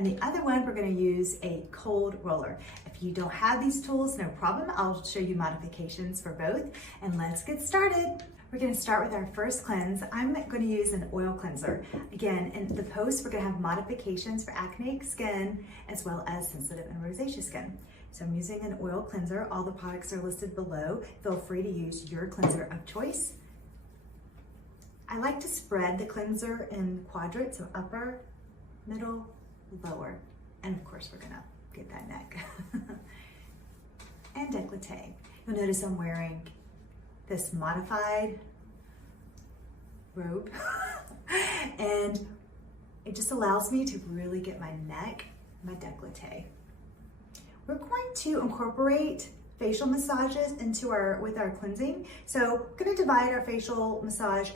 and the other one we're going to use a cold roller. If you don't have these tools, no problem. I'll show you modifications for both, and let's get started. We're going to start with our first cleanse. I'm going to use an oil cleanser. Again, in the post, we're going to have modifications for acneic skin as well as sensitive and rosacea skin. So I'm using an oil cleanser. All the products are listed below. Feel free to use your cleanser of choice. I like to spread the cleanser in quadrants, so upper, middle, lower. And of course, we're going to get that neck. And décolleté. You'll notice I'm wearing this modified robe and it just allows me to really get my neck, my décolleté. We're going to incorporate facial massages with our cleansing. So I'm going to divide our facial massage